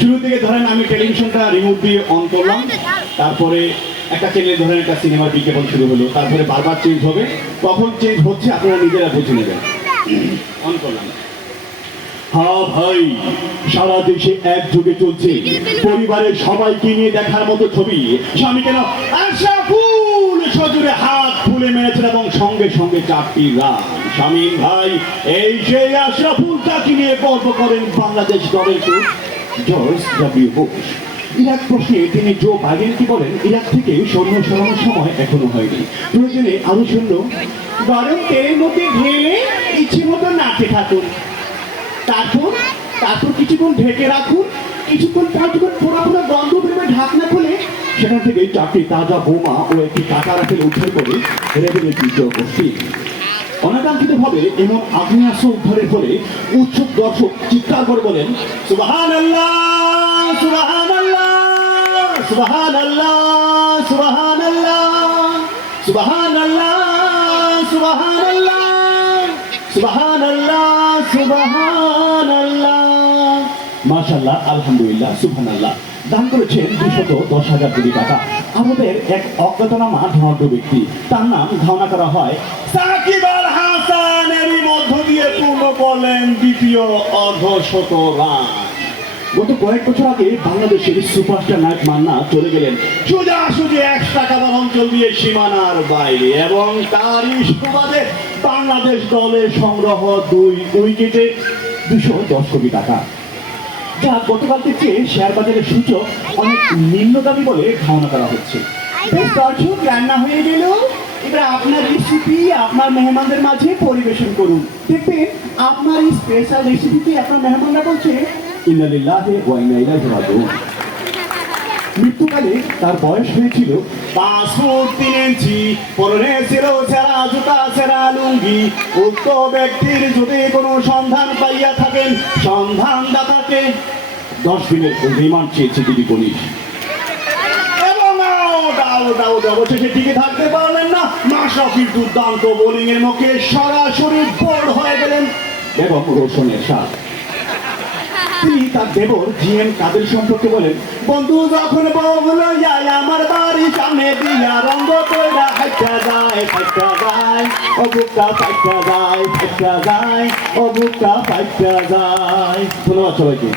শুরু থেকে ধরেন আমি টেলিভিশনটা রিমোট দিয়ে অন করলাম, তারপরে একটা চ্যানেলে ধরেন একটা সিনেমার বিজ্ঞাপন শুরু হলো, তারপরে বারবার চেঞ্জ হবে, কখন চেঞ্জ হচ্ছে আপনারা নিজেরা বুঝে নেবেন। অন করলাম। হ্যাঁ ভাই, সারা দেশে একযোগে চলছে পরিবারের সবাইকে নিয়ে দেখার মতো ছবি। স্বামী কেন আশরাফুল সজোরে হাত ফুলে মেরেছেন এবং সঙ্গে সঙ্গে 4টি রান। শামীম ভাই, এই সেই আশরাফুল যাকে নিয়ে গর্ব করেন বাংলাদেশ দলের coach Jorge W Bush. Iraq প্রশ্নে তিনি জো বাইডেন কি বলেন, ইরাক থেকে সৈন্য সরানোর সময় এখনো হয়নি, প্রয়োজনে আরো সৈন্য গরম তেলের মধ্যে ঢেলে ইচ্ছে মতো নাচতে থাকুন, তারপর তারপর কিছুক্ষণ ঢেকে রাখুন, কিছুক্ষণ পর যখন পোড়া পোড়া গন্ধ বেরোবে ঢাকনা খুলে সেখান থেকে 4টি তাজা বোমা ও একটি কাটা রাখেল উদ্ধার করে রেবেলের বিদ্রোহ গোষ্ঠী। অনাকাঙ্ক্ষিত ভাবে এমন আগ্নেয়াস্ত্র উদ্ধারের ফলে উৎসুক দর্শক চিৎকার করে বলেন, সুবহানাল্লাহ সুবহানাল্লাহ সুবহানাল্লাহ সুবহানাল্লাহ সুবহানাল্লাহ সুবহানাল্লাহ সুবহানাল্লাহ সুবহানাল্লাহ মাশাআল্লাহ আলহামদুলিল্লাহ সুবহানাল্লাহ। দান করেছেন 210,000 কোটি টাকা। আমাদের এক অজ্ঞাতনামা ধনাঢ্য ব্যক্তি, তার নাম ধারণা করা হয় সাকিব আল হাসান, এরই মধ্য দিয়ে পূর্ণ করলেন দ্বিতীয় অর্ধশতরান। গত কয়েক বছর আগে বাংলাদেশের সুপারস্টার নায়ক মান্না চলে গেলেন সোজাসুজি 1 টাকা অঞ্চল দিয়ে সীমানার বাইরে, এবং তারই সুবাদে বাংলাদেশ দলের সংগ্রহ 2 উইকেটে 210 কোটি টাকা, যা গতকালকে চেয়ে শেয়ার বাজারের সূচক অনেক নিম্নগামী বলে ধারণা করা হচ্ছে। দর্শক, রান্না হয়ে গেল, এবার আপনার রেসিপি আপনার মেহমানদের মাঝে পরিবেশন করুন। দেখবেন আপনার এই স্পেশাল রেসিপিতে আপনার মেহমানরা বলছে ইন্না লিল্লাহি ওয়া ইন্না ইলাইহি রাজিউন। মৃত্যুকালে তার বয়স হয়েছিল 5 ফুট 3 ইঞ্চি, পরনে ছিল ছেঁড়া জুতা ছেঁড়া লুঙ্গি। উক্ত ব্যক্তির যদি কোনো সন্ধান পাইয়া থাকেন, সন্ধানদাতাকে 10 দিনের রিমান্ড চেয়েছে দিদি পুলিশ। এবং অবশেষে টিকে থাকতে পারলেন না, মাশরাফির দুর্দান্ত বোলিং এর মুখে সরাসরি বোর্ড হয়ে গেলেন এবং রোশনের সাথ। তিনি তার দেবর জিএম কাদের সম্পর্কে বলেন, বন্ধু যখন বউগুলো যায় আমার বাড়ির সামনে দিয়া রঙ্গ কইরা হাইটা যায় ফাইটা যায়, ও বুকটা ফাইটা যায় ফাইটা যায়, ও বুকটা ফাইটা যায়। ধন্যবাদ সবাইকে।